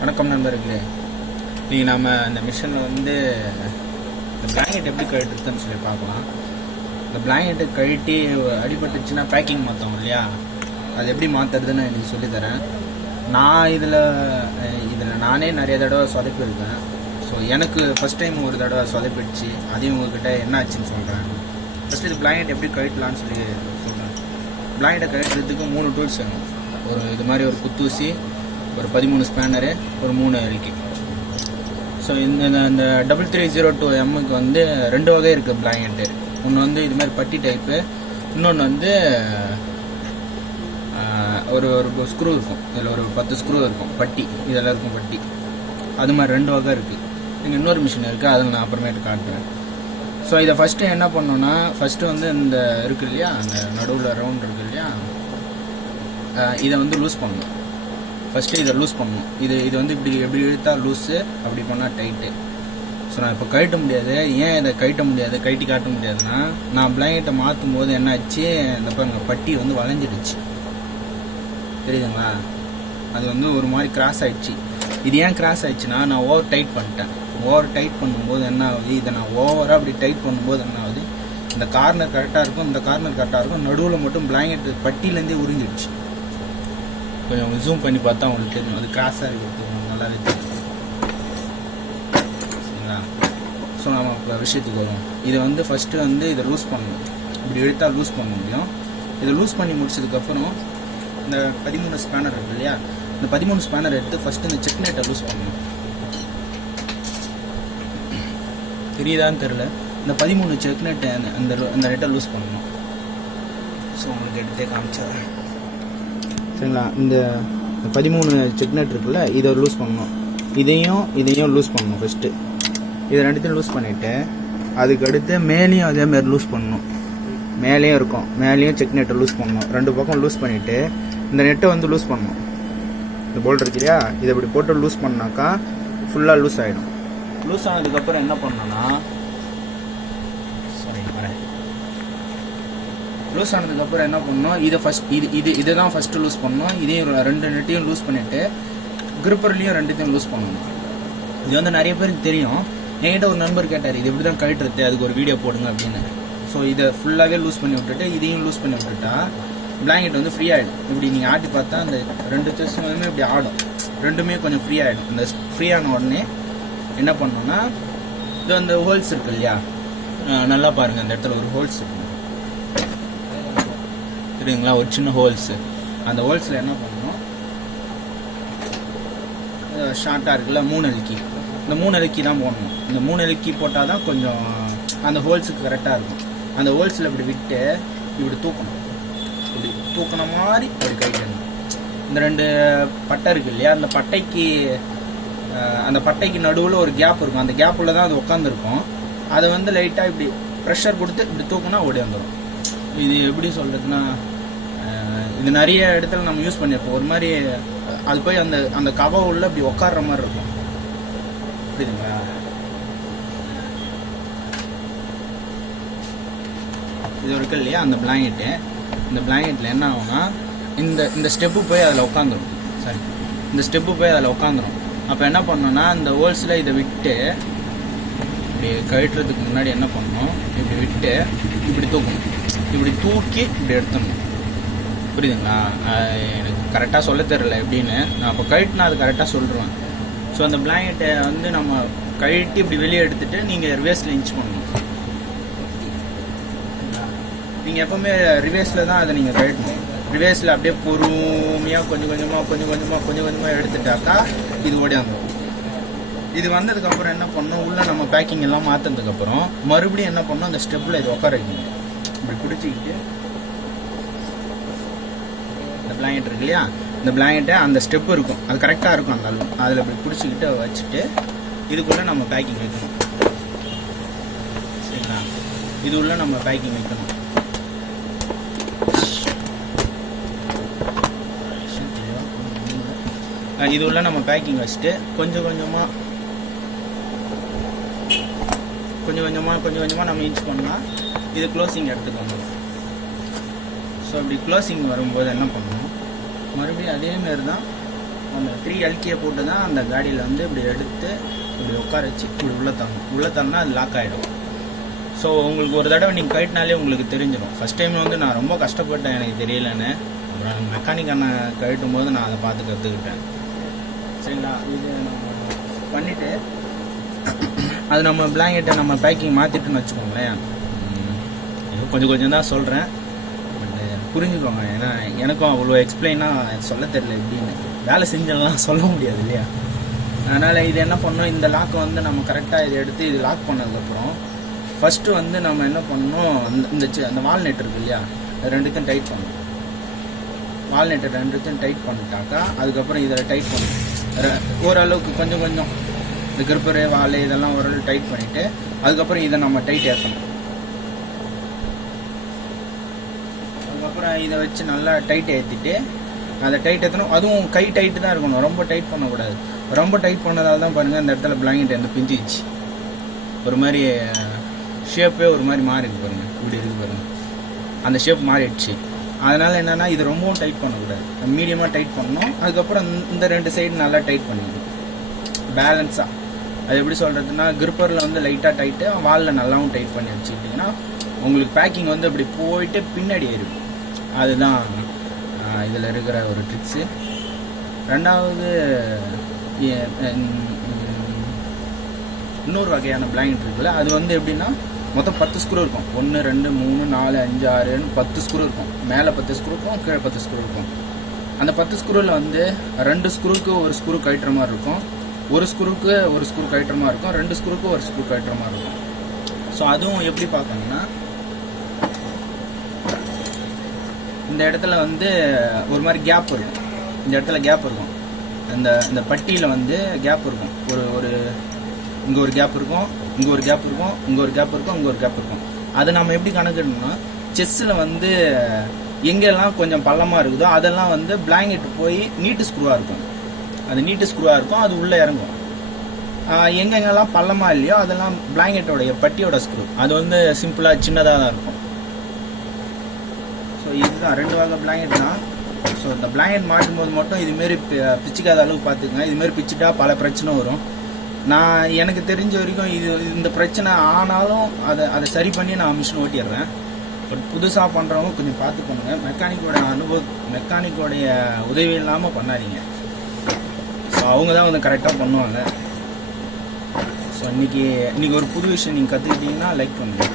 வணக்கம் நண்பர்களே. இன்னைக்கு நாம் இந்த மிஷினில் வந்து இந்த பிளாங்கெட் எப்படி கழட்டுறதுன்னு சொல்லி பார்க்கலாம். இந்த பிளாங்கெட்டை கழட்டி அடிபட்டுச்சுன்னா பேக்கிங் மாற்றோம் இல்லையா? அது எப்படி மாற்றுறதுன்னு எனக்கு சொல்லித்தரேன் நான் இதில் இதில் நானே நிறைய தடவை சொதப்பியிருக்கேன். ஸோ எனக்கு ஃபஸ்ட் டைம் ஒரு தடவை சொதப்பிடுச்சு. அதையும் உங்ககிட்ட என்ன ஆச்சுன்னு சொல்கிறேன் ஃபஸ்ட்டு இது பிளாங்கெட் எப்படி கழட்டலாம்னு சொல்லி சொல்கிறேன் பிளாங்கெட்டை கழட்டுறதுக்கு மூணு டூல்ஸ் வேணும். ஒரு இது மாதிரி ஒரு குத்தூசி ஒரு பதிமூணு ஸ்பேனரு ஒரு மூணு எல்கி ஸோ இந்த இந்த- டபுள் த்ரீ ஜீரோ டூ எம்முக்கு வந்து ரெண்டு வகை இருக்குது பிளாங்கெட்டு ஒன்று வந்து இது மாதிரி பட்டி டைப்பு இன்னொன்று வந்து ஒரு ஒரு ஸ்க்ரூ இருக்கும். இதில் ஒரு பத்து ஸ்க்ரூ இருக்கும். பட்டி. இதெல்லாம் இருக்கும் பட்டி. அது மாதிரி ரெண்டு வகை இருக்குது இங்கே இன்னொரு மிஷின் இருக்குது அதில் நான் அப்புறமேட்டு காட்டுறேன். ஸோ இதை ஃபஸ்ட்டு என்ன பண்ணோன்னா ஃபஸ்ட்டு வந்து இந்த இருக்கு இல்லையா? அந்த நடுவில் ரவுண்ட் இருக்கு இல்லையா? இதை வந்து லூஸ் பண்ணணும். ஃபஸ்ட்டு இதை லூஸ் பண்ணணும். இது இது வந்து இப்படி எப்படி இழுத்தா லூஸு அப்படி பண்ணால் டைட்டு ஸோ நான் இப்போ கழட்ட முடியாது. ஏன் இதை கழட்ட முடியாது? கழட்டி காட்ட முடியாதுன்னா நான் பிளாங்கெட்டை மாற்றும் போது என்ன ஆச்சு? இந்த பாருங்க பட்டி வந்து வளைஞ்சிடுச்சு. தெரியுதுங்களா? அது வந்து ஒரு மாதிரி கிராஸ் ஆயிடுச்சு. இது ஏன் கிராஸ் ஆயிடுச்சுன்னா நான் ஓவர் டைட் பண்ணிட்டேன். ஓவர் டைட் பண்ணும்போது என்ன ஆகுது? இதை நான் ஓவராக அப்படி டைட் பண்ணும்போது என்ன ஆகுது? இந்த கார்னர் கரெக்டாக இருக்கும் இந்த கார்னர் கரெக்டாக இருக்கும். நடுவில் மட்டும் பிளாங்கெட் பட்டியிலேருந்தே உறிஞ்சிடுச்சு. கொஞ்சம் ஜூம் பண்ணி பார்த்தா உங்களுக்கு தெரியும். அது கிராஸாக இருக்கிறது நல்லாவே தெரியும். சரிங்களா? ஸோ நம்ம இப்போ விஷயத்துக்கு வருவோம். இதை வந்து ஃபஸ்ட்டு வந்து இதை லூஸ் பண்ணணும். இப்படி இழுத்தா லூஸ் பண்ண முடியும். இதை லூஸ் பண்ணி முடிச்சதுக்கப்புறம் இந்த பதிமூணு ஸ்பேனர் இருக்கு இல்லையா? இந்த பதிமூணு ஸ்பேனர் எடுத்து ஃபஸ்ட்டு இந்த செக் நெட்டை லூஸ் பண்ணணும். தெரியுதான்னு தெரில இந்த பதிமூணு செக் நெட்டை அந்த அந்த அந்த நெட்டை லூஸ் பண்ணணும். ஸோ உங்களுக்கு எடுத்தே காமிச்சிடுறேன். சரிங்களா? இந்த பதிமூணு செக்நட் இருக்குல்ல இதை லூஸ் பண்ணணும். இதையும் இதையும் லூஸ் பண்ணணும் ஃபஸ்ட்டு இதை ரெண்டுத்தையும் லூஸ் பண்ணிவிட்டு அதுக்கு அடுத்து மேலேயும் அதே மாதிரி லூஸ் பண்ணணும். மேலேயும் இருக்கும். மேலேயும் செக் நெட்டை லூஸ் பண்ணணும். ரெண்டு பக்கம் லூஸ் பண்ணிவிட்டு இந்த நெட்டை வந்து லூஸ் பண்ணணும். இந்த போல்ட் இருக்கு இல்லையா? இதை இப்படி போட்டு லூஸ் பண்ணாக்கா ஃபுல்லாக லூஸ் ஆகிடும் லூஸ் ஆனதுக்கப்புறம் என்ன பண்ணோன்னா சாரி வரேன் லூஸ் ஆனதுக்கப்புறம் என்ன பண்ணோம்? இதை ஃபஸ்ட் இது இது இதை தான் ஃபஸ்ட்டு லூஸ் பண்ணோம். இதையும் ரெண்டு நெட்டையும் லூஸ் பண்ணிவிட்டு கிரிப்பர்லேயும் ரெண்டுத்தையும் லூஸ் பண்ணணும் இது வந்து நிறைய பேருக்கு தெரியும். என்கிட்ட ஒரு நண்பர் கேட்டார் இது எப்படி தான் கழட்டுறது அதுக்கு ஒரு வீடியோ போடுங்க அப்படின்னு. ஸோ இதை ஃபுல்லாகவே லூஸ் பண்ணி விட்டுட்டு இதையும் லூஸ் பண்ணி விட்டுட்டா பிளாங்கெட் வந்து ஃப்ரீ ஆகிடும் இப்படி நீங்கள் ஆட்டி பார்த்தா அந்த ரெண்டு செஸ்ஸுமே இப்படி ஆடும். ரெண்டுமே கொஞ்சம் ஃப்ரீ ஆகிடும் இந்த ஃப்ரீ ஆன உடனே என்ன பண்ணோம்னா இது அந்த ஹோல்ஸ் இருக்கு இல்லையா? நல்லா பாருங்கள் அந்த இடத்துல ஒரு ஹோல்ஸ் இருக்கு. தெரியுங்களா ஒரு சின்ன ஹோல்ஸு அந்த ஹோல்ஸில் என்ன பண்ணணும்? ஷார்ட்டாக இருக்குல்ல மூணு அழுக்கி இந்த மூணு அழுக்கி தான் போடணும். இந்த மூணு அழுக்கி போட்டால் தான் கொஞ்சம் அந்த ஹோல்ஸுக்கு கரெக்டாக இருக்கும். அந்த ஹோல்ஸில் இப்படி விட்டு இப்படி தூக்கணும். இப்படி தூக்கின மாதிரி அப்படி கழிக்கணும் இந்த ரெண்டு பட்டை இருக்கு இல்லையா? அந்த பட்டைக்கு அந்த பட்டைக்கு நடுவில் ஒரு கேப் இருக்கும். அந்த கேப்பில் தான் அது உட்காந்துருக்கும் அதை வந்து லைட்டாக இப்படி ப்ரெஷர் கொடுத்து இப்படி தூக்குனா ஓடி வந்துடும் இது எப்படி சொல்றதுன்னா இது நிறைய இடத்துல நம்ம யூஸ் பண்ணியிருப்போம். ஒரு மாதிரி அது போய் அந்த அந்த கவை உள்ள இப்படி உட்கார்ற மாதிரி இருக்கும். புரியுதுங்களா? இது இருக்கு இல்லையா? அந்த பிளாங்கெட்டு இந்த பிளாங்கெட்டில் என்ன ஆகும்னா இந்த இந்த ஸ்டெப்பு போய் அதில் உட்காந்துரும். சாரி இந்த ஸ்டெப்பு போய் அதில் உட்காந்துரும். அப்போ என்ன பண்ணோன்னா இந்த ஹோல்ஸில் இதை விட்டு இப்படி கழட்டுறதுக்கு முன்னாடி என்ன பண்ணணும்? இப்படி விட்டு இப்படி தூக்கணும். இப்படி தூக்கி இப்படி எடுத்துடணும். புரியுதுங்களா? எனக்கு கரெக்டாக சொல்ல தெரியல எப்படின்னு. நான் அப்போ கழட்டினா அது கரெக்டாக சொல்லிடுவேன் ஸோ அந்த பிளாங்கெட்டை வந்து நம்ம கழட்டி இப்படி வெளியே எடுத்துட்டு நீங்கள் ரிவேர்ஸில் இன்ச் பண்ணணும். நீங்கள் எப்பவுமே ரிவேர்ஸில் தான் அதை நீங்கள் கழட்டணும். ரிவேர்ஸில் அப்படியே பொறுமையாக கொஞ்சம் கொஞ்சமாக கொஞ்சம் கொஞ்சமாக கொஞ்சம் கொஞ்சமாக எடுத்துட்டாக்கா இது ஓடியாந்துடும் இது வந்ததுக்கப்புறம் என்ன பண்ணோம்? உள்ள நம்ம பேக்கிங் எல்லாம் மாற்றினதுக்கப்புறம் மறுபடியும் என்ன பண்ணோம்? அந்த ஸ்டெப்பில் இது உட்கார வைக்கணும். இப்படி பிடிச்சிக்கிட்டு பிளாங்கெட் இருக்கு இல்லையா இந்த பிளாங்கெட்டை அந்த ஸ்டெப் இருக்கும். அது கரெக்டாக இருக்கும். அந்த அளவு அதில் இப்படி பிடிச்சிக்கிட்டு வச்சுட்டு இதுக்குள்ளே நம்ம பேக்கிங் வைக்கணும். சரிங்களா? இது உள்ள நம்ம பேக்கிங் வைக்கணும். இது உள்ள நம்ம பேக்கிங் வச்சுட்டு கொஞ்சம் கொஞ்சமாக கொஞ்சம் கொஞ்சமாக கொஞ்சம் கொஞ்சமாக நம்ம இன்ச் பண்ணால் இது க்ளோசிங் இடத்துக்கு ஸோ அப்படி க்ளோசிங் வரும்போது என்ன பண்ணணும் மறுபடியும் அதே தான் அந்த த்ரீ எல்கே போட்டு தான் அந்த காடியில் வந்து இப்படி எடுத்து இப்படி உட்கார வச்சு இப்படி உள்ளே தரணும் உள்ளே தரணும்னா அது லாக் ஆகிடும் ஸோ உங்களுக்கு ஒரு தடவை நீங்கள் கழட்டினாலே உங்களுக்கு தெரிஞ்சிடும் ஃபர்ஸ்ட் டைம் வந்து நான் ரொம்ப கஷ்டப்பட்டேன் எனக்கு தெரியலன்னு. அப்புறம் மெக்கானிக் அண்ணன் கழட்டும் போது நான் அதை பார்த்து கற்றுக்கிட்டேன் சரிங்களா? இது நம்ம பண்ணிவிட்டு அது நம்ம பிளாங்கெட்டை நம்ம பேக்கிங் மாற்றிட்டுன்னு வச்சுக்கோங்களேன். கொஞ்சம் கொஞ்சம் தான் சொல்கிறேன் புரிஞ்சுக்கோங்க. ஏன்னா எனக்கும் அவ்வளோ எக்ஸ்பிளைனாக சொல்ல தெரியல எப்படின்னு வேலை செஞ்செல்லாம் சொல்ல முடியாது இல்லையா? அதனால் இது என்ன பண்ணோம்? இந்த லாக்கை வந்து நம்ம கரெக்டாக இதை எடுத்து இது லாக் பண்ணதுக்கப்புறம் ஃபஸ்ட்டு வந்து நம்ம என்ன பண்ணணும் அந்த இந்த அந்த வால்நெட் இருக்கு இல்லையா? அது ரெண்டுத்தையும் டைட் பண்ணணும் வால்நெட்டை ரெண்டுத்தையும் டைட் பண்ணிட்டாக்கா அதுக்கப்புறம் இதில் டைட் பண்ணணும் ஓரளவுக்கு கொஞ்சம் கொஞ்சம். இந்த கிருப்பரு வால் இதெல்லாம் ஓரளவு டைட் பண்ணிவிட்டு அதுக்கப்புறம் இதை நம்ம டைட் ஏற்றணும் அப்புறம் இதை வச்சு நல்லா டைட் ஏற்றிட்டு அதை டைட் ஏற்றணும் அதுவும் கை டைட்டு தான் இருக்கணும். ரொம்ப டைட் பண்ணக்கூடாது. ரொம்ப டைட் பண்ணதால் தான் பாருங்கள் அந்த இடத்துல பிளாங்கெட் வந்து பிஞ்சிச்சு ஒரு மாதிரி ஷேப்பே ஒரு மாதிரி மாறிடுது பாருங்கள் இப்படி இருக்குது பாருங்கள் அந்த ஷேப் மாறிடுச்சு. அதனால் என்னென்னா இது ரொம்பவும் டைட் பண்ணக்கூடாது. மீடியமாக டைட் பண்ணணும். அதுக்கப்புறம் இந்த- ரெண்டு சைடு நல்லா டைட் பண்ணிக்கணும் பேலன்ஸாக அது எப்படி சொல்கிறதுனா கிரிப்பரில் வந்து லைட்டாக டைட்டு வாலில் நல்லாவும் டைட் பண்ணி வச்சுக்கிட்டிங்கன்னா உங்களுக்கு பேக்கிங் வந்து அப்படி போயிட்டு பின்னாடி இருக்கும் அதுதான் இதில் இருக்கிற ஒரு ட்ரிக்ஸு ரெண்டாவது இன்னொரு வகையான பிளாங்கெட் இருக்குல்ல அது வந்து எப்படின்னா மொத்தம் பத்து ஸ்க்ரூ இருக்கும். ஒன்று ரெண்டு மூணு நாலு அஞ்சு ஆறுன்னு பத்து ஸ்க்ரூ இருக்கும். மேலே பத்து ஸ்க்ரூ இருக்கும் கீழே பத்து ஸ்க்ரூ இருக்கும். அந்த பத்து ஸ்க்ரூவில் வந்து ரெண்டு ஸ்க்ரூக்கு ஒரு ஸ்க்ரூ கழட்டுற மாதிரி இருக்கும். ஒரு ஸ்க்ரூக்கு ஒரு ஸ்க்ரூ கழட்டுற மாதிரி இருக்கும். ரெண்டு ஸ்க்ரூக்கு ஒரு ஸ்க்ரூ கழட்டுற மாதிரி இருக்கும். ஸோ அதுவும் எப்படி பார்க்கணும்னா இந்த இடத்துல வந்து ஒரு மாதிரி கேப் இருக்கும். இந்த இடத்துல கேப் இருக்கும். அந்த இந்த பட்டியில் வந்து கேப் இருக்கும். ஒரு ஒரு இங்கே ஒரு கேப் இருக்கும் இங்கே ஒரு கேப் இருக்கும் இங்கே ஒரு கேப் இருக்கும் இங்கே ஒரு கேப் இருக்கும். அதை நம்ம எப்படி கணக்கிடணும்னா செஸ்ஸில் வந்து எங்கெல்லாம் கொஞ்சம் பள்ளமாக இருக்குதோ அதெல்லாம் வந்து பிளாங்கெட் போய் நீட்டு ஸ்க்ரூவாக இருக்கும். அது நீட்டு ஸ்க்ரூவாக இருக்கும் அது உள்ளே இறங்கும். எங்கெங்கெல்லாம் பள்ளமாக இல்லையோ அதெல்லாம் பிளாங்கெட்டோடைய பட்டியோட ஸ்க்ரூ அது வந்து சிம்பிளாக சின்னதாக தான் இருக்கும். ஸோ இதுதான் ரெண்டு வகை பிளாங்கெட் தான். ஸோ இந்த பிளாங்கெட் மாட்டும் போது மட்டும் இதுமாரி பி- பிச்சுக்காத அளவுக்கு பார்த்துக்கங்க இதுமாரி பிச்சுட்டா பல பிரச்சனை வரும். நான் எனக்கு தெரிஞ்ச வரைக்கும் இது இந்த பிரச்சனை ஆனாலும் அதை அதை சரி பண்ணி நான் மிஷின் ஓட்டிடுறேன். பட் புதுசாக பண்ணுறவங்க கொஞ்சம் பார்த்து பண்ணுங்க மெக்கானிக்கோட அனுபவ மெக்கானிக்கோடைய உதவி இல்லாமல் பண்ணாதீங்க. ஸோ அவங்க தான் வந்து கரெக்டாக பண்ணுவாங்க. ஸோ இன்னைக்கு இன்னைக்கு ஒரு புது விஷயம் நீங்கள் கற்றுக்கிட்டீங்கன்னா லைக் பண்ணுங்கள்